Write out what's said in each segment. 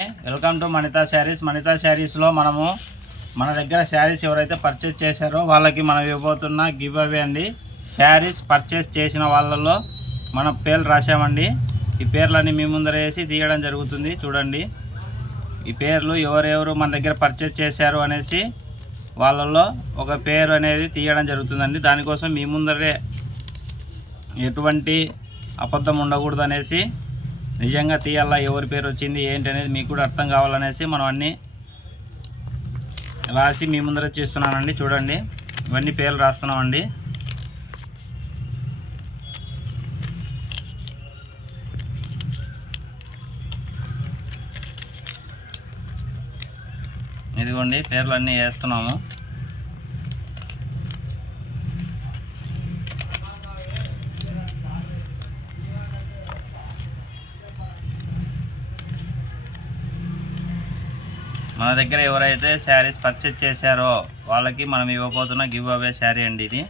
Welcome to మణితా saris. మణితా శారీస్లో మన దగ్గర శారీస్ ఎవరైతే పర్చేస్ చేశారో వాళ్ళకి మనం ఇవ్వబోతున్న గివ్ అవే అండి. శారీస్ పర్చేస్ చేసిన వాళ్ళలో మన పేర్లు రాసామండి. ఈ పేర్లన్నీ మీ ముందర వేసి తీయడం జరుగుతుంది. చూడండి, ఈ పేర్లు ఎవరెవరు మన దగ్గర పర్చేస్ చేశారు అనేసి వాళ్ళల్లో ఒక పేరు అనేది తీయడం జరుగుతుందండి. దానికోసం మీ ముందరే ఎటువంటి అబద్ధం ఉండకూడదు అనేసి నిజంగా తీయాలా, ఎవరి పేరు వచ్చింది ఏంటి అనేది మీకు కూడా అర్థం కావాలనేసి మనం అన్నీ రాసి మీ ముందర చేస్తున్నానండి. చూడండి, ఇవన్నీ పేర్లు రాస్తున్నామండి. ఇదిగోండి, పేర్లు అన్నీ వేస్తున్నాము. మన దగ్గర ఎవరైతే శారీస్ పర్చేజ్ చేశారో వాళ్ళకి మనం ఇవ్వబోతున్న గివ్ అవే శారీ అండి. ఇది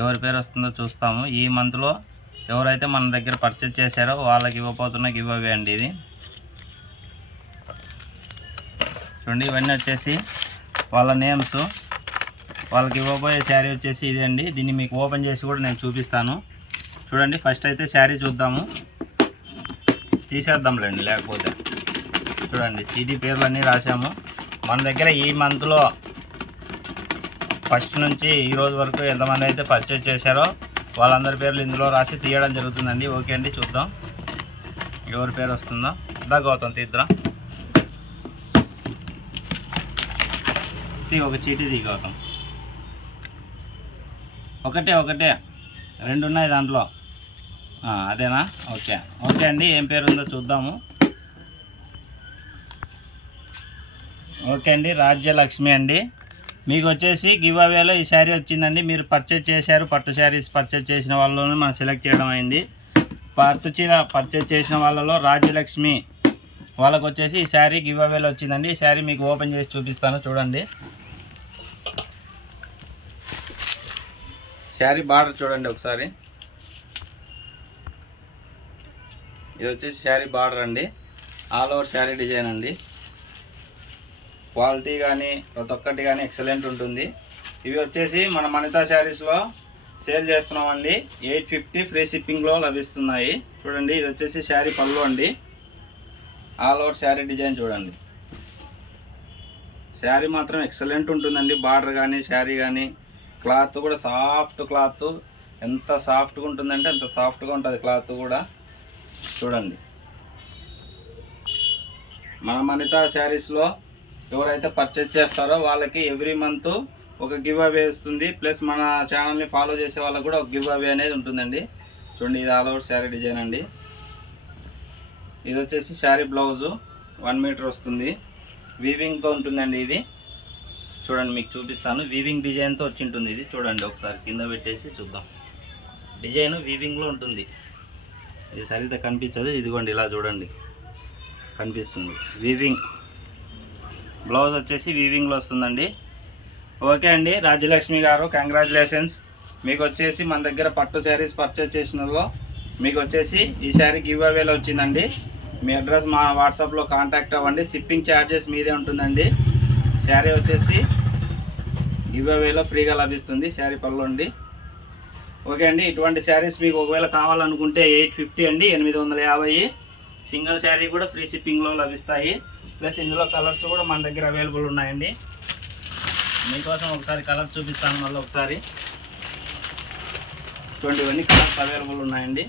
ఎవరి పేరు వస్తుందో చూస్తాము. ఈ మంత్లో ఎవరైతే మన దగ్గర పర్చేజ్ చేశారో వాళ్ళకి ఇవ్వబోతున్న గివ్ అవే అండి. ఇది చూడండి, ఇవన్నీ వచ్చేసి వాళ్ళ నేమ్స్. వాళ్ళకి ఇవ్వబోయే శారీ వచ్చేసి ఇది అండి. దీన్ని మీకు ఓపెన్ చేసి కూడా నేను చూపిస్తాను. చూడండి, ఫస్ట్ అయితే శారీ చూద్దాము. తీసేద్దాంలేండి, లేకపోతే చూడండి, చీటీ పేర్లు అన్నీ రాసాము. మన దగ్గర ఈ మంత్లో ఫస్ట్ నుంచి ఈ రోజు వరకు ఎంతమంది అయితే పర్చేజ్ చేశారో వాళ్ళందరి పేర్లు ఇందులో రాసి తీయడం జరుగుతుందండి. ఓకే అండి, చూద్దాం ఎవరి పేరు వస్తుందో. గౌతమ్ తీద్దాం, ఒక చీటీ తీ గౌతమ్. ఒకటే రెండు ఉన్నాయి దాంట్లో, అదేనా? ఓకే అండి, ఏం పేరు ఉందో చూద్దాము. ఓకే అండి, రాజ్యలక్ష్మి అండి. మీకు వచ్చేసి గివ్ అవేలో ఈ శారీ వచ్చిందండి. మీరు పర్చేజ్ చేశారు, పట్టు శారీస్ పర్చేజ్ చేసిన వాళ్ళలోనే మనం సెలెక్ట్ చేయడం అయింది. పట్టు చీర పర్చేజ్ చేసిన వాళ్ళలో రాజ్యలక్ష్మి వాళ్ళకు వచ్చేసి ఈ శారీ గివ్ అవేలో వచ్చిందండి. ఈ శారీ మీకు ఓపెన్ చేసి చూపిస్తాను. చూడండి, శారీ బార్డర్ చూడండి ఒకసారి. ఇది వచ్చేసి శారీ బార్డర్ అండి. ఆల్ ఓవర్ శారీ డిజైన్ అండి. క్వాలిటీ కానీ ప్రతి ఒక్కటి కానీ ఎక్సలెంట్ ఉంటుంది. ఇవి వచ్చేసి మన మణితా శారీస్లో సేల్ చేస్తున్నామండి. 850 ఫ్రీ షిప్పింగ్లో లభిస్తున్నాయి. చూడండి, ఇది వచ్చేసి శారీ పళ్ళు అండి. ఆల్ ఓవర్ శారీ డిజైన్ చూడండి. శారీ మాత్రం ఎక్సలెంట్ ఉంటుందండి. బార్డర్ కానీ శారీ కానీ క్లాత్ కూడా సాఫ్ట్ క్లాత్. ఎంత సాఫ్ట్గా ఉంటుందంటే అంత సాఫ్ట్గా ఉంటుంది క్లాత్ కూడా. చూడండి, మన మణితా శారీస్లో ఎవరైతే పర్చేజ్ చేస్తారో వాళ్ళకి ఎవ్రీ మంత్ ఒక గివ్ అవే వస్తుంది. ప్లస్ మన ఛానల్ని ఫాలో చేసే వాళ్ళకి కూడా ఒక గివ్ అవే అనేది ఉంటుందండి. చూడండి, ఇది ఆల్ ఓవర్ శారీ డిజైన్ అండి. ఇది వచ్చేసి శారీ బ్లౌజు 1 మీటర్ వస్తుంది. వీవింగ్తో ఉంటుందండి. ఇది చూడండి, మీకు చూపిస్తాను. వీవింగ్ డిజైన్తో వచ్చి ఉంటుంది. ఇది చూడండి, ఒకసారి కింద పెట్టేసి చూద్దాం. డిజైన్ వీవింగ్లో ఉంటుంది. ఇది సరిగ్గా కనిపించదు. ఇదిగోండి, ఇలా చూడండి, కనిపిస్తుంది. వీవింగ్ బ్లౌజ్ వచ్చేసి వీవింగ్లో వస్తుందండి. ఓకే అండి, రాజ్యలక్ష్మి గారు, కంగ్రాచులేషన్స్. మీకు వచ్చేసి మన దగ్గర పట్టు శారీస్ పర్చేజ్ చేసినలో మీకు వచ్చేసి ఈ శారీ గివ్ అవేలో వచ్చిందండి. మీ అడ్రస్ మా వాట్సాప్లో కాంటాక్ట్ అవ్వండి. షిప్పింగ్ ఛార్జెస్ మీదే ఉంటుందండి. శారీ వచ్చేసి గివ్ అవేలో ఫ్రీగా లభిస్తుంది. శారీ పళ్ళు అండి. ఓకే అండి, ఇటువంటి శారీస్ మీకు ఒకవేళ కావాలనుకుంటే 850 అండి, 850. సింగిల్ శారీ కూడా ఫ్రీ షిప్పింగ్లో లభిస్తాయి. ప్లస్ ఇందులో కలర్స్ కూడా మన దగ్గర అవైలబుల్ ఉన్నాయండి. మీకోసం ఒకసారి కలర్ చూపిస్తాను. మళ్ళీ ఒకసారి చూడండి, ఇవన్నీ కలర్స్ అవైలబుల్ ఉన్నాయండి.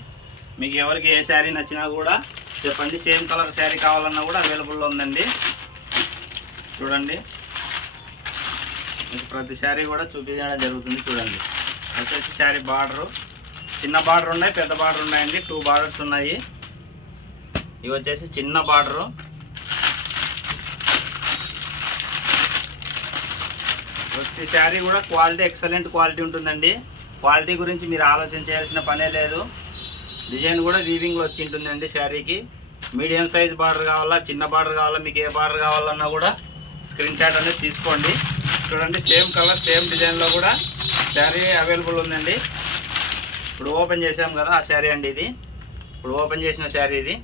మీకు ఎవరికి ఏ శారీ నచ్చినా కూడా చెప్పండి. సేమ్ కలర్ శారీ కావాలన్నా కూడా అవైలబుల్లో ఉందండి. చూడండి, మీకు ప్రతి శారీ కూడా చూపించడం జరుగుతుంది. చూడండి, వచ్చేసి శారీ బార్డరు చిన్న బార్డర్ ఉన్నాయి, పెద్ద బార్డర్ ఉన్నాయండి. 2 బార్డర్స్ ఉన్నాయి. ఇవి వచ్చేసి చిన్న బార్డరు. ప్రతి శారీ కూడా క్వాలిటీ ఎక్సలెంట్ క్వాలిటీ ఉంటుందండి. క్వాలిటీ గురించి మీరు ఆలోచన చేయాల్సిన పనే లేదు. డిజైన్ కూడా వీవింగ్లో వచ్చి ఉంటుందండి. శారీకి మీడియం సైజ్ బార్డర్ కావాలా, చిన్న బార్డర్ కావాలా, మీకు ఏ బార్డర్ కావాలన్నా కూడా స్క్రీన్ షాట్ అనేది తీసుకోండి. చూడండి, సేమ్ కలర్ సేమ్ డిజైన్లో కూడా శారీ అవైలబుల్ ఉందండి. ఇప్పుడు ఓపెన్ చేసాం కదా ఆ శారీ అండి. ఇది ఇప్పుడు ఓపెన్ చేసిన శారీ ఇది.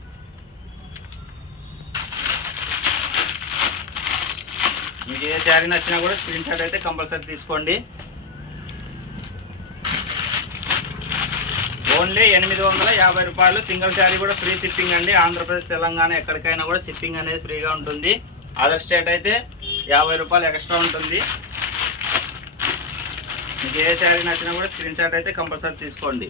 మీకు ఏ శారీ నచ్చినా కూడా స్క్రీన్ షాట్ అయితే కంపల్సరీ తీసుకోండి. ఓన్లీ 850 రూపాయలు. సింగిల్ శారీ కూడా ఫ్రీ షిప్పింగ్ అండి. ఆంధ్రప్రదేశ్, తెలంగాణ ఎక్కడికైనా కూడా షిప్పింగ్ అనేది ఫ్రీగా ఉంటుంది. అదర్ స్టేట్ అయితే 50 రూపాయలు ఎక్స్ట్రా ఉంటుంది. మీకు ఏ శారీ నచ్చినా కూడా స్క్రీన్ షాట్ అయితే కంపల్సరీ తీసుకోండి.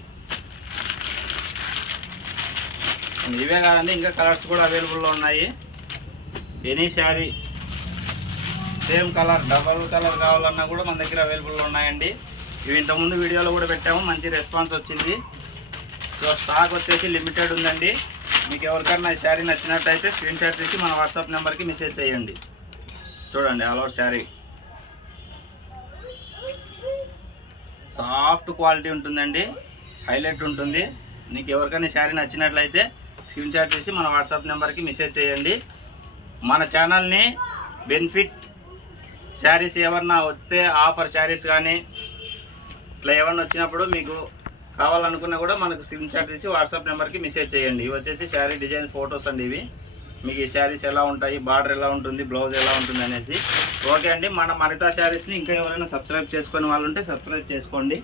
ఇవే కాదండి, ఇంకా కలర్స్ కూడా అవైలబుల్లో ఉన్నాయి. Any sari same colour, double colour కావాలన్నా కూడా మన దగ్గర అవైలబుల్లో ఉన్నాయండి. ఇవి ఇంతకుముందు వీడియోలో కూడా పెట్టాము, మంచి రెస్పాన్స్ వచ్చింది. సో స్టాక్ వచ్చేసి లిమిటెడ్ ఉందండి. మీకు ఎవరికైనా ఈ శారీ నచ్చినట్టయితే స్క్రీన్ షాట్ తీసి మన వాట్సాప్ నెంబర్కి మెసేజ్ చేయండి. చూడండి all over sari soft quality ఉంటుందండి, హైలైట్ ఉంటుంది. మీకు ఎవరికైనా శారీ నచ్చినట్లయితే స్క్రీన్ షాట్ తీసి మన వాట్సాప్ నెంబర్కి మెసేజ్ చేయండి. మన ఛానల్ని బెనిఫిట్ శారీస్ ఏమన్నా వస్తే ఆఫర్ శారీస్ కానీ ఇట్లా ఏమన్నా వచ్చినప్పుడు మీకు కావాలనుకున్నా కూడా మనకు స్క్రీన్ షాట్ తీసి వాట్సాప్ నెంబర్కి మెసేజ్ చేయండి. ఇవి వచ్చేసి శారీ డిజైన్ ఫొటోస్ అండి. ఇవి మీకు ఈ శారీస్ ఎలా ఉంటాయి, బార్డర్ ఎలా ఉంటుంది, బ్లౌజ్ ఎలా ఉంటుంది అనేసి. ఓకే అండి, మన మరితా శారీస్ని ఇంకా ఎవరైనా సబ్స్క్రైబ్ చేసుకునే వాళ్ళు ఉంటే సబ్స్క్రైబ్ చేసుకోండి.